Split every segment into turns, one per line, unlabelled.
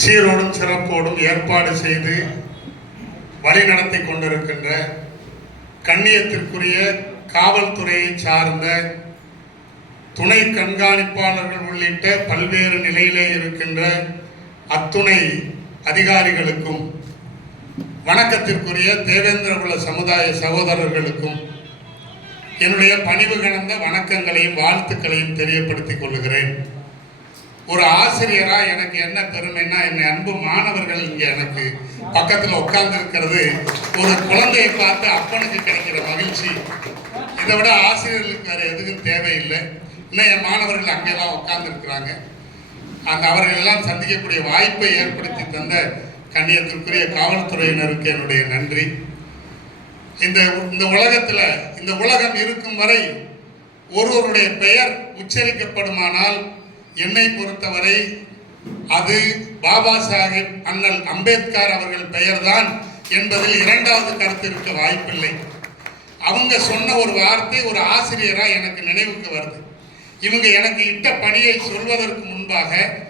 சீரோடும் சிறப்போடும் ஏற்பாடு செய்து வழிநடத்தி கொண்டிருக்கின்ற கண்ணியத்திற்குரிய காவல்துறையை சார்ந்த துணை கண்காணிப்பாளர்கள் உள்ளிட்ட பல்வேறு நிலையிலே இருக்கின்ற அத்துணை அதிகாரிகளுக்கும் வணக்கத்திற்குரிய தேவேந்திரகுல சமுதாய சகோதரர்களுக்கும் என்னுடைய பணிவு கலந்த வணக்கங்களையும் வாழ்த்துக்களையும் தெரியப்படுத்திக் கொள்கிறேன். ஒரு ஆசிரியரா எனக்கு என்ன பெருமைன்னா என்னை அன்பு மாணவர்கள் இங்கே எனக்கு பக்கத்தில் உட்கார்ந்து இருக்கிறது ஒரு குழந்தையை பார்த்து அப்பனுக்கு கிடைக்கிற மகிழ்ச்சி. இதை விட ஆசிரியர்களுக்கு வேறு எதுக்கும் தேவையில்லை. இன்னும் என் மாணவர்கள் அங்கெல்லாம் உட்கார்ந்து இருக்கிறாங்க அந்த அவர்கள் எல்லாம் சந்திக்கக்கூடிய வாய்ப்பை ஏற்படுத்தி தந்த கண்ணியத்திற்குரிய காவல்துறையினருக்கு என்னுடைய நன்றி. இந்த இந்த உலகத்தில் இந்த உலகம் இருக்கும் வரை ஒருவருடைய பெயர் உச்சரிக்கப்படுமானால் என்னை பொறுத்தவரை அது பாபா சாஹிப் அண்ணல் அம்பேத்கர் அவர்கள் பெயர்தான் என்பதில் இரண்டாவது கருத்து இருக்க வாய்ப்பில்லை. அவங்க சொன்ன ஒரு வார்த்தை ஒரு ஆசிரியரா எனக்கு நினைவுக்கு வருது. இவங்க எனக்கு இட்ட பணியை சொல்வதற்கு முன்பாக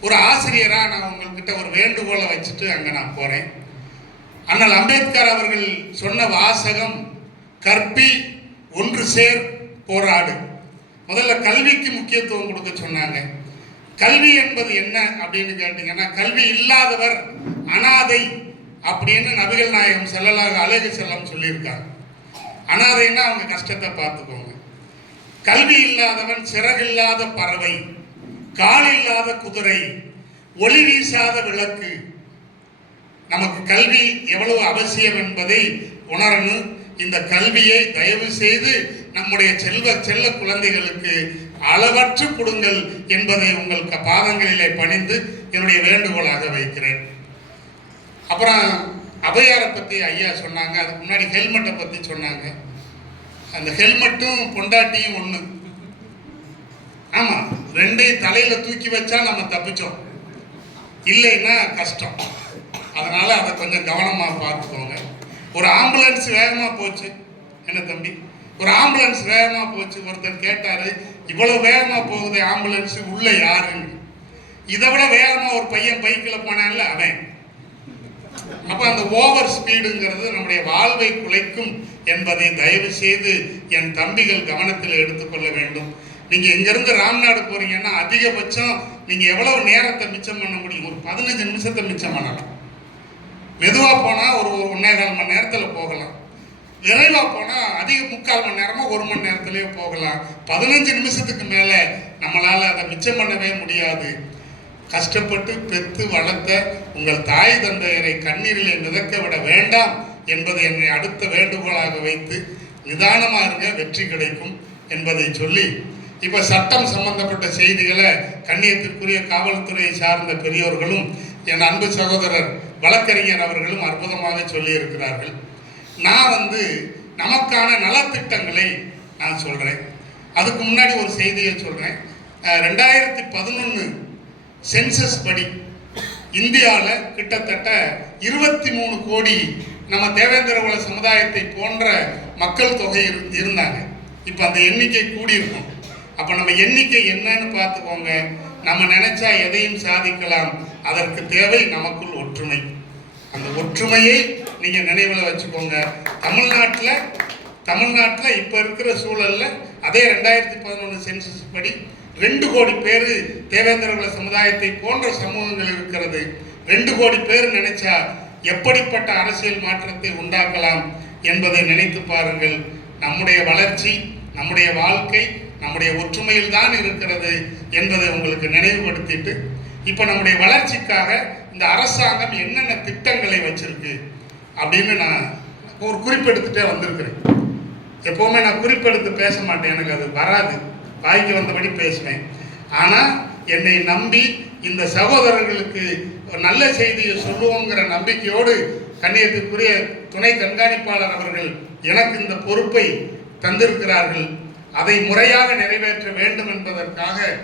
ஒரு ஆசிரியரா நான் உங்கள்கிட்ட ஒரு வேண்டுகோளை வச்சுட்டு அங்க நான் போறேன். அண்ணல் அம்பேத்கர் அவர்கள் சொன்ன வாசகம் கற்பி ஒன்று சேர் போராடு. முதல்ல கல்விக்கு முக்கியத்துவம் கொடுக்க சொன்னாங்க. கல்வி என்பது என்ன அப்படின்னு கேட்டீங்கன்னா கல்வி இல்லாதவர் அனாதை அப்படின்னு நபிகள் நாயகம் செல்லலாக அழகு செல்லம் சொல்லியிருக்காங்க. அனாதைன்னா அவங்க கஷ்டத்தை பார்த்துக்கோங்க. கல்வி இல்லாதவன் சிறகில்லாத பறவை கால் இல்லாத குதிரை ஒளி வீசாத விளக்கு. நமக்கு கல்வி எவ்வளவு அவசியம் என்பதை உணரணும். இந்த கல்வியை தயவு செய்து நம்முடைய செல்வ செல்ல குழந்தைகளுக்கு அளவற்று கொடுங்கள் என்பதை உங்கள் க- பாதங்களிலே பணிந்து என்னுடைய வேண்டுகோளாக வைக்கிறேன். அப்புறம் அபையாரை பற்றி ஐயா சொன்னாங்க. அதுக்கு முன்னாடி ஹெல்மெட்டை பற்றி சொன்னாங்க. அந்த ஹெல்மெட்டும் பொண்டாட்டியும் ஒன்று ஆமாம் ரெண்டையும் தலையில் தூக்கி வச்சா நம்ம தப்பிச்சோம். இல்லைன்னா கஷ்டம். அதனால் அதை கொஞ்சம் கவனமாக பார்த்துக்கோங்க. ஒரு ஆம்புலன்ஸ் வேகமாக போச்சு. என்ன தம்பி? ஒரு ஆம்புலன்ஸ் வேகமாக போச்சு. ஒருத்தர் கேட்டார் இவ்வளோ வேகமாக போகுது ஆம்புலன்ஸ் உள்ளே யாருன்னு? இதை விட வேகமாக ஒரு பையன் பைக்கில் போனான்ல அவன். அப்போ அந்த ஓவர் ஸ்பீடுங்கிறது நம்முடைய வாழ்வை குலைக்கும் என்பதை தயவு செய்து என் தம்பிகள் கவனத்தில் எடுத்துக்கொள்ள வேண்டும். நீங்கள் இங்கேருந்து ராம்நாடு போறீங்கன்னா அதிகபட்சம் நீங்கள் எவ்வளவு நேரத்தை மிச்சம் பண்ண முடியும்? ஒரு பதினஞ்சு நிமிஷத்தை மிச்சம் பண்ணலாம். மெதுவாக போனால் ஒரு ஒரு ஒன்னே கால் மணி நேரத்தில் போகலாம். விரைவாக போனால் அதிக முக்கால் மணி நேரமாக ஒரு மணி நேரத்துலேயே போகலாம். பதினஞ்சு நிமிஷத்துக்கு மேலே நம்மளால் அதை மிச்சம் பண்ணவே முடியாது. கஷ்டப்பட்டு பெற்று வளர்த்த உங்கள் தாய் தந்தையரை கண்ணீரிலே மிதக்க விட வேண்டாம் என்பதை என்னை அடுத்த வேண்டுகோளாக வைத்து நிதானமாக இருங்க வெற்றி கிடைக்கும் என்பதை சொல்லி இப்போ சட்டம் சம்பந்தப்பட்ட செய்திகளை கண்ணியத்திற்குரிய காவல்துறையை சார்ந்த பெரியோர்களும் என் அன்பு சகோதரர் வழக்கறிஞர் அவர்களும் அற்புதமாக சொல்லியிருக்கிறார்கள். நான் வந்து நமக்கான நலத்திட்டங்களை நான் சொல்கிறேன் அதுக்கு முன்னாடி ஒரு செய்தியை சொல்கிறேன் ரெண்டாயிரத்தி பதினொன்று சென்சஸ் படி இந்தியாவில் கிட்டத்தட்ட இருபத்தி மூணு கோடி நம்ம தேவேந்திர தேவேந்திரகுல சமுதாயத்தை போன்ற மக்கள் தொகை இருந்தாங்க. இப்போ அந்த எண்ணிக்கை கூடியிருக்கும். அப்போ நம்ம எண்ணிக்கை என்னன்னு பார்த்துக்கோங்க. நம்ம நினைச்சா எதையும் சாதிக்கலாம். அதற்கு தேவை நமக்குள் ஒற்றுமை. அந்த ஒற்றுமையை நீங்க நினைவில் வச்சுக்கோங்க. தமிழ்நாட்டில் தமிழ்நாட்டில் இப்போ இருக்கிற சூழல்ல அதே ரெண்டாயிரத்தி பதினொன்று சென்சஸ் படி ரெண்டு கோடி பேர் தேவேந்திரகுல சமுதாயத்தை போன்ற சமூகங்கள் இருக்கிறது. ரெண்டு கோடி பேர் நினைச்சா எப்படிப்பட்ட அரசியல் மாற்றத்தை உண்டாக்கலாம் என்பதை நினைத்து பாருங்கள். நம்முடைய வளர்ச்சி நம்முடைய வாழ்க்கை நம்முடைய ஒற்றுமையில் தான் இருக்கிறது என்பதை உங்களுக்கு நினைவுபடுத்திட்டு இப்போ நம்முடைய வளர்ச்சிக்காக இந்த அரசாங்கம் என்னென்ன திட்டங்களை வச்சிருக்கு அப்படின்னு நான் ஒரு குறிப்பெடுத்துட்டே வந்திருக்கிறேன். எப்போவுமே நான் குறிப்பெடுத்து பேச மாட்டேன் எனக்கு அது வராது. வாய்க்கு வந்தபடி பேசுவேன். ஆனால் என்னை நம்பி இந்த சகோதரர்களுக்கு ஒரு நல்ல செய்தியை சொல்லுவோங்கிற நம்பிக்கையோடு கண்ணியத்துக்குரிய துணை கண்காணிப்பாளர் அவர்கள் எனக்கு இந்த பொறுப்பை தந்திருக்கிறார்கள். அதை முறையாக நிறைவேற்ற வேண்டும் என்பதற்காக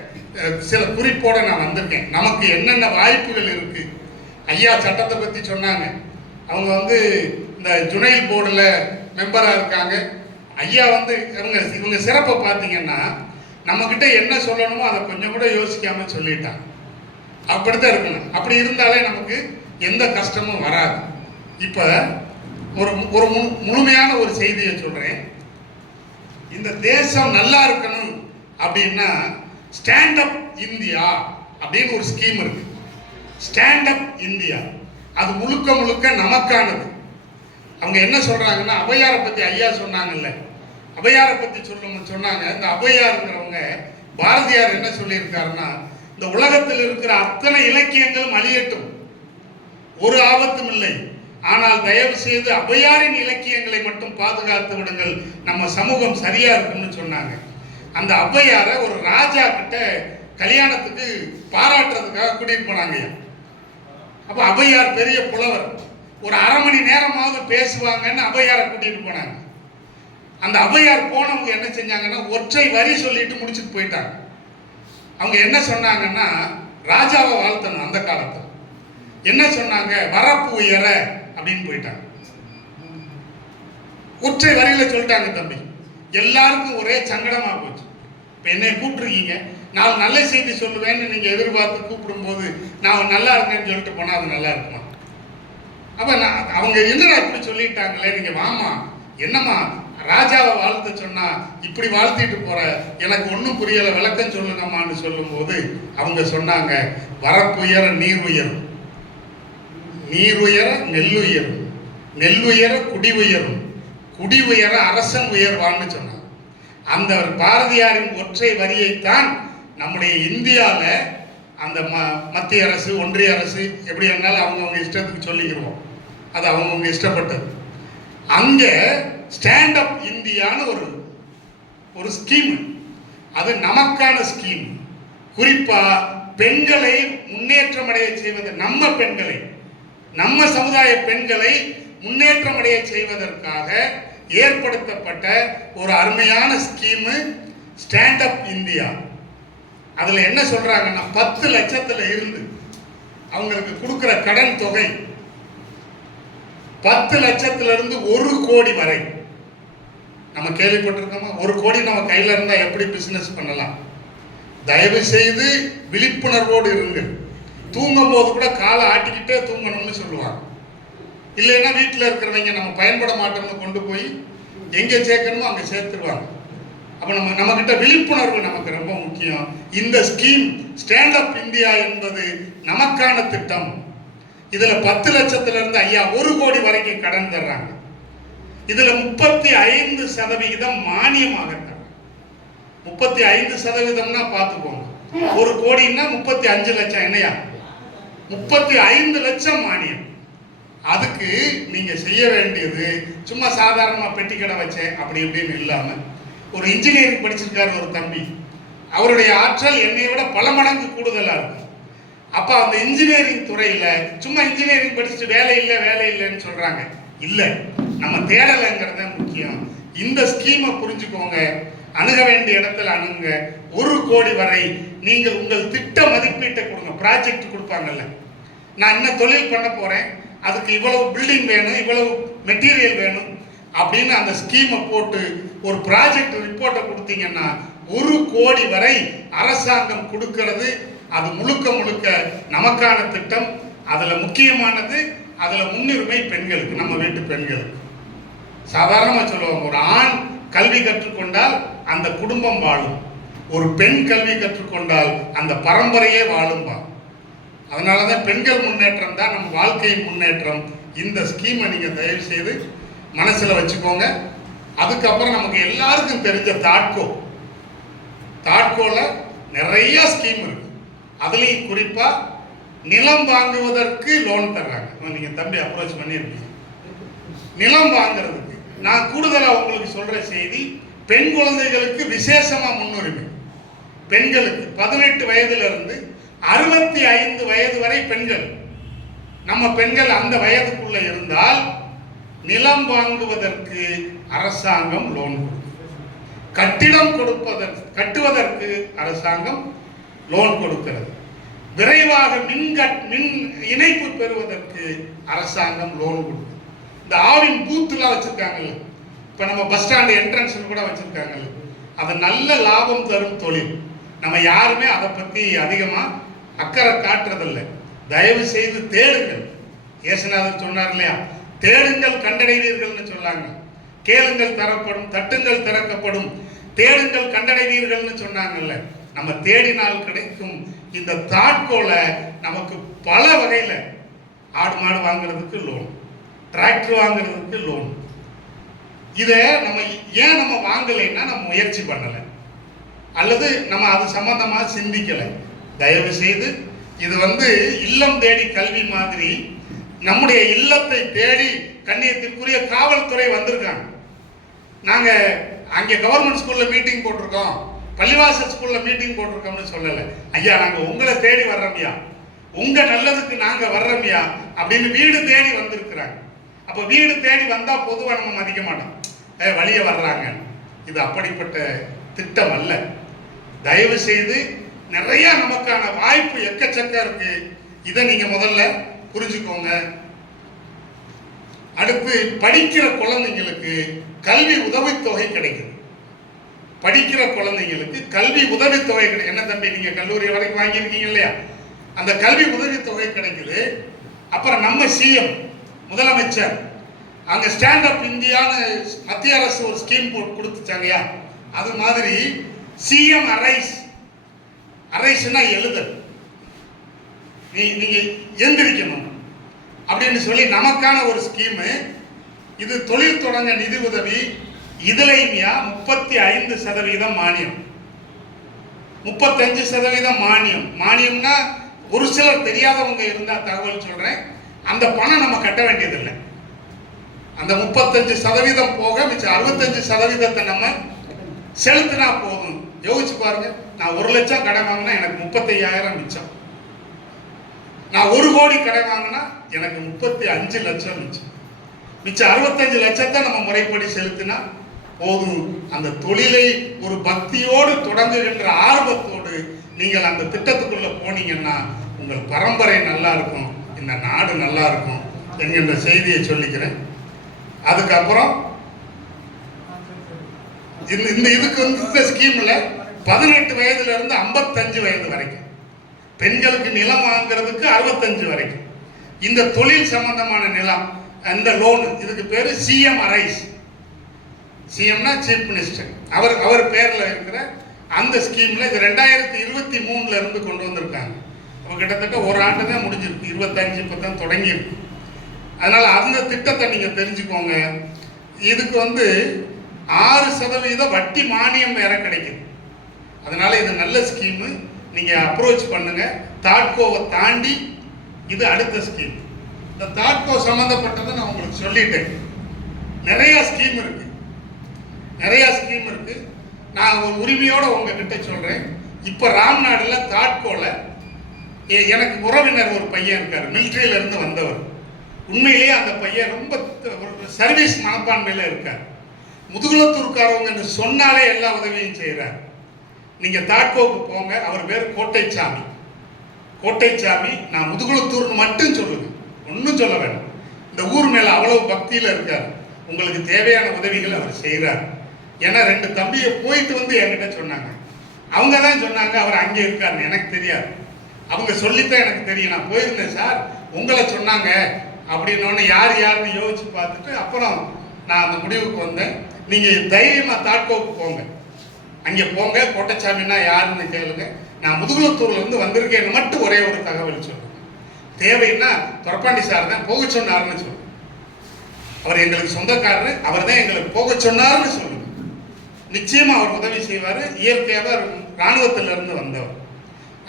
சில குறிப்போடு நான் வந்திருக்கேன். நமக்கு என்னென்ன வாய்ப்புகள் இருக்கு? ஐயா சட்டத்தை பற்றி சொன்னாங்க. அவங்க வந்து இந்த ஜுனைல் போர்டில் மெம்பராக இருக்காங்க. ஐயா வந்து இவங்க இவங்க சிறப்பை பார்த்தீங்கன்னா நம்மக்கிட்ட என்ன சொல்லணுமோ அதை கொஞ்சம் கூட யோசிக்காமல் சொல்லிட்டாங்க. அப்படித்தான் இருக்கணும். அப்படி இருந்தாலே நமக்கு எந்த கஷ்டமும் வராது. இப்போ ஒரு ஒரு மு- முழுமையான ஒரு செய்தியை சொல்கிறேன் இந்த தேசம் நல்லா இருக்கணும் அப்படின்னா ஸ்டாண்ட் அப் இந்தியா அப்படின்னு ஒரு ஸ்கீம் இருக்கு. Stand up India. அது முழுக்க முழுக்க நமக்கானது. அவங்க என்ன சொல்றாங்கன்னா அபையாரை பத்தி ஐயா சொன்னாங்கல்ல. அபையாரை பத்தி சொல்லணும்னு சொன்னாங்க. இந்த அபையாருங்கிறவங்க பாரதியார் என்ன சொல்லியிருக்காருன்னா இந்த உலகத்தில் இருக்கிற அத்தனை இலக்கியங்களும் அழியட்டும். ஒரு ஆபத்தும் இல்லை. ஆனால் தயவு செய்து அபையாரின் இலக்கியங்களை மட்டும் பாதுகாத்து விடுங்கள். நம்ம சமூகம் சரியா இருக்கும்னு சொன்னாங்க. அந்த ஔவையாரை ஒரு ராஜா கிட்ட கல்யாணத்துக்கு பாராட்டுறதுக்காக கூட்டிட்டு போனாங்க அப்ப ஔவையார் பெரிய புலவர். ஒரு அரை மணி நேரமாவது பேசுவாங்கன்னு ஔவையாரை கூட்டிட்டு போனாங்க. அந்த ஔவையார் போனவங்க என்ன செஞ்சாங்கன்னா ஒற்றை வரி சொல்லிட்டு முடிச்சுட்டு போயிட்டாங்க. அவங்க என்ன சொன்னாங்கன்னா ராஜாவை வாழ்த்தணும் அந்த காலத்தில். என்ன சொன்னாங்க? வரப்பு உயர அப்படின்னு போயிட்டாங்க. ஒற்றை வரியில சொல்லிட்டாங்க தம்பி. எல்லாருக்கும் ஒரே சங்கடமா போச்சு. இப்போ என்னை கூப்பிட்டுருக்கீங்க. நான் நல்ல செய்தி சொல்லுவேன்னு நீங்க எதிர்பார்த்து கூப்பிடும்போது நான் நல்லா இருக்கேன்னு சொல்லிட்டு போனா அது நல்லா இருக்குமா? அப்ப நான் அவங்க என்னடா இப்படி சொல்லிட்டாங்களே? நீங்க வாமா என்னம்மா? ராஜாவை வாழ்த்து சொன்னா இப்படி வாழ்த்திட்டு போற? எனக்கு ஒன்றும் புரியல. விளக்கம் சொல்லுங்கம்மான்னு சொல்லும்போது அவங்க சொன்னாங்க வரப்புயர நீர் உயரும். நீர் உயர நெல்லுயரும் நெல்லுயர நெல் உயர குடி உயரும் குடி உயர அரசன் உயர்வான்னு சொன்னார். அந்த பாரதியாரின் ஒற்றை வரியைத்தான் நம்முடைய இந்தியாவில் அந்த ம மத்திய அரசு ஒன்றிய அரசு எப்படி இருந்தாலும் அவங்கவுங்க இஷ்டத்துக்கு சொல்லிக்கிறோம் அது அவங்கவுங்க இஷ்டப்பட்டது. அங்கே ஸ்டாண்ட் அப் இந்தியான்னு ஒரு ஒரு ஸ்கீம் அது நமக்கான ஸ்கீம் குறிப்பாக பெண்களை முன்னேற்றம் அடைய செய்வது நம்ம பெண்களை. நம்ம சமுதாய பெண்களை முன்னேற்றம் அடைய செய்வதற்காக ஏற்படுத்தப்பட்ட ஒரு அருமையான ஸ்கீமு ஸ்டாண்ட் அப் இந்தியா அதில் என்ன சொல்றாங்கன்னா பத்து லட்சத்தில் இருந்து அவங்களுக்கு கொடுக்குற கடன் தொகை பத்து லட்சத்துல இருந்து ஒரு கோடி வரை. நம்ம கேள்விப்பட்டிருக்கோமா? ஒரு கோடி நம்ம கையில இருந்தா எப்படி பிசினஸ் பண்ணலாம்? தயவு செய்து விழிப்புணர்வோடு இருங்கள். தூங்கும் போது கூட காலை ஆட்டிக்கிட்டே தூங்கணும்னு சொல்லுவாங்க. இல்லைன்னா வீட்டில் இருக்கிறவங்க நம்ம பயன்பட மாட்டோம்னு கொண்டு போய் எங்கே சேர்க்கணுமோ அங்கே சேர்த்துருவாங்க. அப்போ நம்ம நம்மக்கிட்ட விழிப்புணர்வு நமக்கு ரொம்ப முக்கியம். இந்த ஸ்கீம் ஸ்டாண்ட் அப் இந்தியா என்பது நமக்கான திட்டம். இதில் பத்து லட்சத்திலிருந்து ஐயா ஒரு கோடி வரைக்கும் கடன் தர்றாங்க. இதில் முப்பத்தி ஐந்து சதவிகிதம் மானியமாக தர்றாங்க. முப்பத்தி ஐந்து சதவீதம்னா பார்த்துக்கோங்க. ஒரு கோடின்னா முப்பத்தி அஞ்சு லட்சம் என்னையா முப்பத்தி ஐந்து லட்சம் மானியம். அதுக்கு நீங்க செய்ய வேண்டியது சும்மா சாதாரணமா பெட்டி கடை வச்சேன் அப்படி இப்படின்னு இல்லாம ஒரு இன்ஜினியரிங் படிச்சிருக்காரு ஒரு தம்பி. அவருடைய ஆற்றல் என்னை விட பல மடங்கு கூடுதலா இருக்கும் அப்ப அந்த இன்ஜினியரிங் துறையில சும்மா இன்ஜினியரிங் படிச்சுட்டு வேலை இல்லை வேலை இல்லைன்னு சொல்றாங்க. இல்லை நம்ம தேடலைங்கிறது தான் முக்கியம். இந்த ஸ்கீமை புரிஞ்சுக்கோங்க. அணுக வேண்டிய இடத்துல அணுங்க. ஒரு கோடி வரை நீங்கள் உங்கள் திட்ட மதிப்பீட்டை கொடுங்க. ப்ராஜெக்ட் கொடுப்பாங்கல்ல. நான் என்ன தொழில் பண்ண போறேன். அதுக்கு இவ்வளவு பில்டிங் வேணும் இவ்வளவு மெட்டீரியல் வேணும் அப்படின்னு அந்த ஸ்கீமை போட்டு ஒரு ப்ராஜெக்ட் ரிப்போர்ட்டை கொடுத்தீங்கன்னா ஒரு கோடி வரை அரசாங்கம் கொடுக்கிறது. அது முழுக்க முழுக்க நமக்கான திட்டம். அதில் முக்கியமானது அதில் முன்னுரிமை பெண்களுக்கு நம்ம வீட்டு பெண்களுக்கு. சாதாரணமாக சொல்லுவாங்க ஒரு ஆண் கல்வி கற்றுக்கொண்டால் அந்த குடும்பம் வாழும். ஒரு பெண் கல்வி கற்றுக்கொண்டால் அந்த பரம்பரையே வாழும்பா அதனால தான் பெண்கள் முன்னேற்றம் தான் நம்ம வாழ்க்கையின் முன்னேற்றம். இந்த ஸ்கீமை நீங்கள் தயவு செய்து மனசில் வச்சுக்கோங்க. அதுக்கப்புறம் நமக்கு எல்லாருக்கும் தெரிஞ்ச தாட்கோ. தாட்கோவில் நிறைய ஸ்கீம் இருக்கு. அதுலேயும் குறிப்பாக நிலம் வாங்குவதற்கு லோன் தர்றாங்க. நீங்கள் தம்பி அப்ரோச் பண்ணியிருக்கீங்க நிலம் வாங்குறதுக்கு. நான் கூடுதலாக உங்களுக்கு சொல்கிற செய்தி பெண் குழந்தைகளுக்கு விசேஷமாக முன்னுரிமை. பெண்களுக்கு பதினெட்டு வயதிலிருந்து அறுபத்தி ஐந்து வயது வரை பெண்கள். நம்ம பெண்கள் அந்த வயதுக்குள்ள இருந்தால் நிலம் வாங்குவதற்கு அரசாங்கம் லோன் கொடுக்கும். கட்டிடம் கொடுப்பதற்கு கட்டுவதற்கு அரசாங்கம் லோன் கொடுக்கிறது. விரைவாக மின் கட் மின் இணைப்பு பெறுவதற்கு அரசாங்கம் லோன் கொடுக்கும். இந்த ஆவின் பூத்துலாம் வச்சுருக்காங்கல்ல. இப்போ நம்ம பஸ் ஸ்டாண்டு என்ட்ரன்ஸ் கூட வச்சுருக்காங்கல்ல அது நல்ல லாபம் தரும் தொழில். நம்ம யாருமே அதை பற்றி அதிகமாக அக்கறை காட்டுறதில்லை. தயவு செய்து தேடுங்கள். இயேசுநாதன் சொன்னார் இல்லையா? தேடுங்கள் கண்டடைவீர்கள்னு சொன்னாங்க. கேளுங்கள் தரப்படும் தட்டுங்கள் திறக்கப்படும். தேடுங்கள் கண்டடைவீர்கள்னு சொன்னாங்கல்ல. நம்ம தேடினால் கிடைக்கும் இந்த தாட்கோலை நமக்கு பல வகையில் ஆடு மாடு வாங்குறதுக்கு லோன் டிராக்டர் வாங்குறதுக்கு லோன் இதை நம்ம ஏன் நம்ம வாங்கலைன்னா நம்ம முயற்சி பண்ணலை. அல்லது நம்ம அது சம்பந்தமாக சிந்திக்கலை. தயவு செய்து இது வந்து இல்லம் தேடி கல்வி மாதிரி நம்முடைய இல்லத்தை தேடி கண்ணியத்திற்குரிய காவல்துறை வந்திருக்காங்க. நாங்கள் அங்கே கவர்மெண்ட் ஸ்கூலில் மீட்டிங் போட்டிருக்கோம். பள்ளிவாசல் ஸ்கூலில் மீட்டிங் போட்டிருக்கோம்னு சொல்லலை. ஐயா நாங்கள் உங்களை தேடி வர்றோம்யா. உங்கள் நல்லதுக்கு நாங்கள் வர்றோம்யா அப்படின்னு வீடு தேடி வந்திருக்கிறாங்க. அப்ப வீடு தேடி வந்தா பொதுவா நம்ம மதிக்க மாட்டோம் ஏ வழிய வர்றாங்க. இது அப்படிப்பட்ட திட்டம் அல்ல. தயவு செய்து நிறைய நமக்கான வாய்ப்பு எக்கச்சக்க இருக்கு. இதை நீங்க முதல்ல புரிஞ்சுக்கோங்க. அடுத்து படிக்கிற குழந்தைங்களுக்கு கல்வி உதவித்தொகை கிடைக்குது. படிக்கிற குழந்தைங்களுக்கு கல்வி உதவித்தொகை கிடைக்கும் என்ன தம்பி நீங்க கல்லூரி வரைக்கும் வாங்கியிருக்கீங்க இல்லையா? அந்த கல்வி உதவித்தொகை கிடைக்குது. அப்புறம் நம்ம சிஎம் முதலமைச்சர். அங்க ஸ்டாண்ட் அப் இந்தியான்னு மத்திய அரசு ஒரு ஸ்கீம் போட்டு கொடுத்துச்சாங்கயா அது மாதிரி சிஎம் அரைஸ் அரைஸ்னா எழுதல் நீ நீங்க எந்திரிக்கணும் அப்படின்னு சொல்லி நமக்கான ஒரு ஸ்கீமு இது தொழில் தொடங்க நிதி உதவி. இதுலையுமையா முப்பத்தி ஐந்து சதவீதம் மானியம். முப்பத்தஞ்சு சதவீதம் மானியம். மானியம்னா ஒரு சிலர் தெரியாதவங்க இருந்தால் தகவல் சொல்கிறேன் அந்த பணம் நம்ம கட்ட வேண்டியதில்லை. அந்த முப்பத்தஞ்சு சதவீதம் போக மிச்சம் அறுபத்தஞ்சு சதவீதத்தை நம்ம செலுத்தினா போதும். யோசிச்சு பாருங்க. நான் ஒரு லட்சம் கடன் வாங்கினா எனக்கு முப்பத்தையாயிரம் மிச்சம். நான் ஒரு கோடி கடன் வாங்கினா எனக்கு முப்பத்தி அஞ்சு லட்சம் மிச்சம். மிச்சம் அறுபத்தஞ்சு லட்சத்தை நம்ம முறைப்படி செலுத்தினா போதும். அந்த தொழிலை ஒரு பக்தியோடு தொடங்குகின்ற ஆர்வத்தோடு நீங்கள் அந்த திட்டத்துக்குள்ள போனீங்கன்னா உங்கள் பரம்பரை நல்லா இருக்கும். இந்த நாடு நல்லா இருக்கும் என்கின்ற செய்தியை சொல்லிக்கிறேன். அதுக்கப்புறம் இந்த இந்த இதுக்கு வந்து இந்த ஸ்கீம்ல பதினெட்டு வயதுல இருந்து ஐம்பத்தஞ்சு வயது வரைக்கும். பெண்களுக்கு நிலம் வாங்குறதுக்கு அறுபத்தஞ்சு வரைக்கும். இந்த தொழில் சம்பந்தமான நிலம் அந்த லோன் இதுக்கு பேரு சிஎம் அரைஸ் சிஎம்னா சீஃப் மினிஸ்டர் அவர் அவர் பேர்ல இருக்கிற அந்த ஸ்கீம்ல இது ரெண்டாயிரத்தி இருபத்தி மூணுல இருந்து கொண்டு வந்திருக்காங்க. இப்போ கிட்டத்தட்ட ஒரு ஆண்டு தான் முடிஞ்சிருக்கு. இருபத்தஞ்சு இப்போ தான் தொடங்கியிருக்கு. அதனால் அந்த திட்டத்தை நீங்கள் தெரிஞ்சுக்கோங்க. இதுக்கு வந்து ஆறு சதவீத வட்டி மானியம் வேற கிடைக்குது. அதனால் இது நல்ல ஸ்கீமு. நீங்கள் அப்ரோச் பண்ணுங்கள் தாட்கோவை தாண்டி இது அடுத்த ஸ்கீம். இந்த தாட்கோ சம்மந்தப்பட்டதை நான் உங்களுக்கு சொல்லிட்டேன். நிறையா ஸ்கீம் இருக்கு. நிறையா ஸ்கீம் இருக்கு. நான் ஒரு உரிமையோடு உங்ககிட்ட சொல்கிறேன் இப்போ ராம்நாடில் தாட்கோவில் எனக்கு உறவினர் ஒரு பையன் இருக்கார். மிலிட்ரியிலேருந்து வந்தவர். உண்மையிலேயே அந்த பையன் ரொம்ப சர்வீஸ் மனப்பான்மையில் இருக்கார். முதுகுலத்தூர்காரவங்க சொன்னாலே எல்லா உதவியும் செய்கிறார் நீங்கள் தாட்கோவுக்கு போங்க அவர் பேர் கோட்டைச்சாமி. கோட்டைச்சாமி நான் முதுகுலத்தூர்னு மட்டும் சொல்லுங்க ஒன்றும் சொல்ல வேண்டாம். இந்த ஊர் மேலே அவ்வளோ பக்தியில் இருக்கார். உங்களுக்கு தேவையான உதவிகள் அவர் செய்கிறார் ஏன்னா ரெண்டு தம்பியை போயிட்டு வந்து என்கிட்ட சொன்னாங்க. அவங்க தான் சொன்னாங்க அவர் அங்கே இருக்காருன்னு. எனக்கு தெரியாது. அவங்க சொல்லித்தான் எனக்கு தெரியும். நான் போயிருந்தேன் சார். உங்களை சொன்னாங்க. அப்படின்னோடனே யார் யாருன்னு யோசிச்சு பார்த்துட்டு அப்புறம் நான் அந்த முடிவுக்கு வந்தேன். நீங்கள் தைரியமாக தாட்கோவுக்கு போங்க. அங்கே போங்க. கோட்டச்சாமின்னா யாருன்னு கேளுங்க. நான் முதுகுலத்தூர்லேருந்து வந்திருக்கேன்னு மட்டும் ஒரே ஒரு தகவல் சொல்லுங்க. தேவைன்னா தொரப்பாண்டி சார் தான் போக சொன்னார்னு சொல்லுங்க. அவர் எங்களுக்கு சொந்தக்காரரு. அவர் தான் எங்களுக்கு போக சொன்னார்னு சொல்லுங்க. நிச்சயமாக அவர் உதவி செய்வார். இயற்கையாக இராணுவத்திலிருந்து வந்தவர்.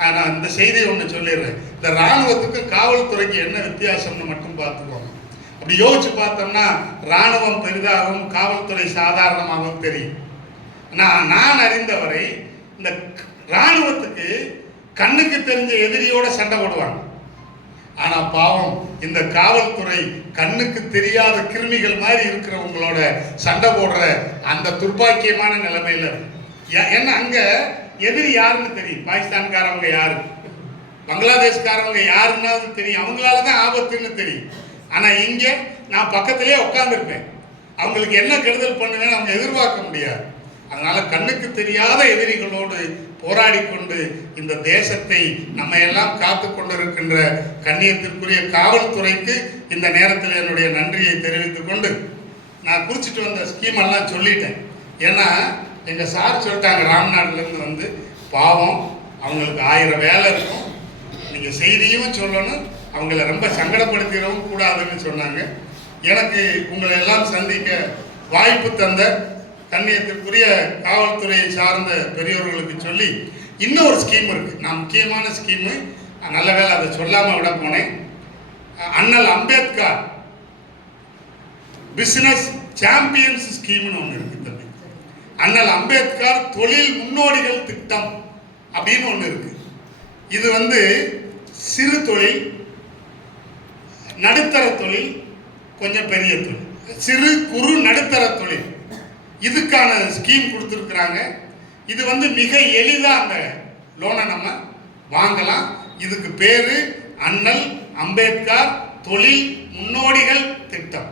நான் இந்த செய்தியை ஒன்று சொல்லிடுறேன். இந்த ராணுவத்துக்கும் காவல்துறைக்கு என்ன வித்தியாசம்னு மட்டும் பார்த்துக்கோங்க. அப்படி யோசிச்சு பார்த்தோம்னா ராணுவம் பெரிதாகவும் காவல்துறை சாதாரணமாகவும் தெரியும். நான் நான் அறிந்தவரை இந்த ராணுவத்துக்கு கண்ணுக்கு தெரிஞ்ச எதிரியோட சண்டை போடுவாங்க. ஆனால் பாவம் இந்த காவல்துறை கண்ணுக்கு தெரியாத கிருமிகள் மாதிரி இருக்கிறவங்களோட சண்டை போடுற அந்த துர்பாக்கியமான நிலைமையில் ஏன்னா அங்கே எதிரி யாருன்னு தெரியும். பாகிஸ்தான்காரவங்க யாரு? பங்களாதேஷ்காரவங்க யாருன்னாவது தெரியும். அவங்களால தான் ஆபத்துன்னு தெரியும். ஆனா இங்க நான் பக்கத்திலேயே உட்காந்துருப்பேன் அவங்களுக்கு என்ன கெடுதல் பண்ணுவேன்னு அவங்க எதிர்பார்க்க முடியாது. அதனால கண்ணுக்கு தெரியாத எதிரிகளோடு போராடி கொண்டு இந்த தேசத்தை நம்ம எல்லாம் காத்து கொண்டிருக்கின்ற கண்ணியத்திற்குரிய காவல்துறைக்கு இந்த நேரத்தில் என்னுடைய நன்றியை தெரிவித்துக் கொண்டு நான் குறிச்சிட்டு வந்த ஸ்கீம் எல்லாம் சொல்லிட்டேன். ஏன்னா எங்கள் சார் சொல்லிட்டாங்க ராம்நாடுலேருந்து வந்து பாவம் அவங்களுக்கு ஆயிரம் வேலை இருக்கும். நீங்கள் செய்தியும் சொல்லணும் அவங்கள ரொம்ப சங்கடப்படுத்திடவும் கூடாதுன்னு சொன்னாங்க. எனக்கு உங்களை எல்லாம் சந்திக்க வாய்ப்பு தந்த கண்ணியத்திற்குரிய காவல்துறையை சார்ந்த பெரியவர்களுக்கு சொல்லி இன்னொரு ஸ்கீம் இருக்கு. நான் முக்கியமான ஸ்கீமு நல்ல வேலை அதை சொல்லாமல் விட போனேன். அண்ணல் அம்பேத்கர் பிஸ்னஸ் சாம்பியன்ஸ் ஸ்கீம்னு ஒன்று இருக்குது அண்ணல் அம்பேத்கர் தொழில் முன்னோடிகள் திட்டம் அப்படின்னு ஒன்று இருக்கு. இது வந்து சிறு தொழில் நடுத்தர தொழில் கொஞ்சம் பெரிய தொழில். சிறு குறு நடுத்தர தொழில். இதுக்கான ஸ்கீம் கொடுத்துருக்குறாங்க. இது வந்து மிக எளிதாக அந்த லோனை நம்ம வாங்கலாம். இதுக்கு பேர் அண்ணல் அம்பேத்கர் தொழில் முன்னோடிகள் திட்டம்.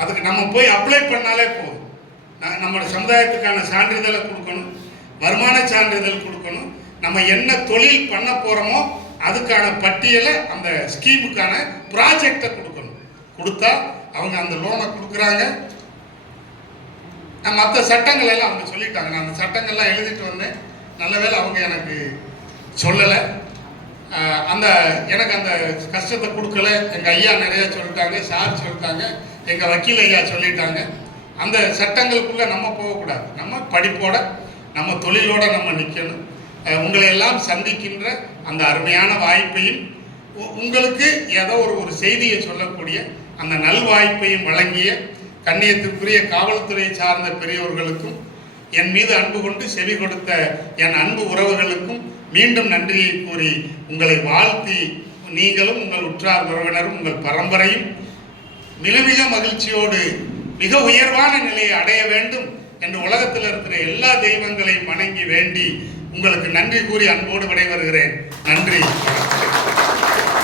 அதுக்கு நம்ம போய் அப்ளை பண்ணாலே போதும். நம்மளோட சமுதாயத்துக்கான சான்றிதழை கொடுக்கணும் வருமான சான்றிதழ் கொடுக்கணும் நம்ம என்ன தொழில் பண்ண போகிறோமோ அதுக்கான பட்டியலை அந்த ஸ்கீமுக்கான ப்ராஜெக்டை கொடுக்கணும். கொடுத்தா அவங்க அந்த லோனை கொடுக்குறாங்க. நான் மற்ற சட்டங்கள் எல்லாம் அவங்க சொல்லிட்டாங்க. நான் அந்த சட்டங்கள்லாம் எழுதிட்டு வந்தேன். நல்ல வேளை அவங்க எனக்கு சொல்லலை. அந்த எனக்கு அந்த கஷ்டத்தை கொடுக்கல. எங்கள் ஐயா நிறையா சொல்லிட்டாங்க சார் சொல்லிட்டாங்க எங்கள் வக்கீல் ஐயா சொல்லிட்டாங்க. அந்த சட்டங்களுக்குள்ளே நம்ம போகக்கூடாது. நம்ம படிப்போட நம்ம தொழிலோட நம்ம நிற்கணும் உங்களை எல்லாம் சந்திக்கின்ற அந்த அருமையான வாய்ப்பையும் உ- உங்களுக்கு ஏதோ ஒரு ஒரு செய்தியை சொல்லக்கூடிய அந்த நல்வாய்ப்பையும் வழங்கிய கண்ணியத்திற்குரிய காவல்துறை சார்ந்த பெரியோர்களுக்கும் என் மீது அன்பு கொண்டு செவி கொடுத்த என் அன்பு உறவுகளுக்கும் மீண்டும் நன்றியை கூறி உங்களை வாழ்த்தி நீங்களும் உங்கள் உற்றார் உறவினரும் உங்கள் பரம்பரையும் மிக மிக மகிழ்ச்சியோடு மிக உயர்வான நிலையை அடைய வேண்டும் என்று உலகத்தில் இருக்கிற எல்லா தெய்வங்களையும் வணங்கி வேண்டி உங்களுக்கு நன்றி கூறி அன்போடு விடைபெறுகிறேன். நன்றி.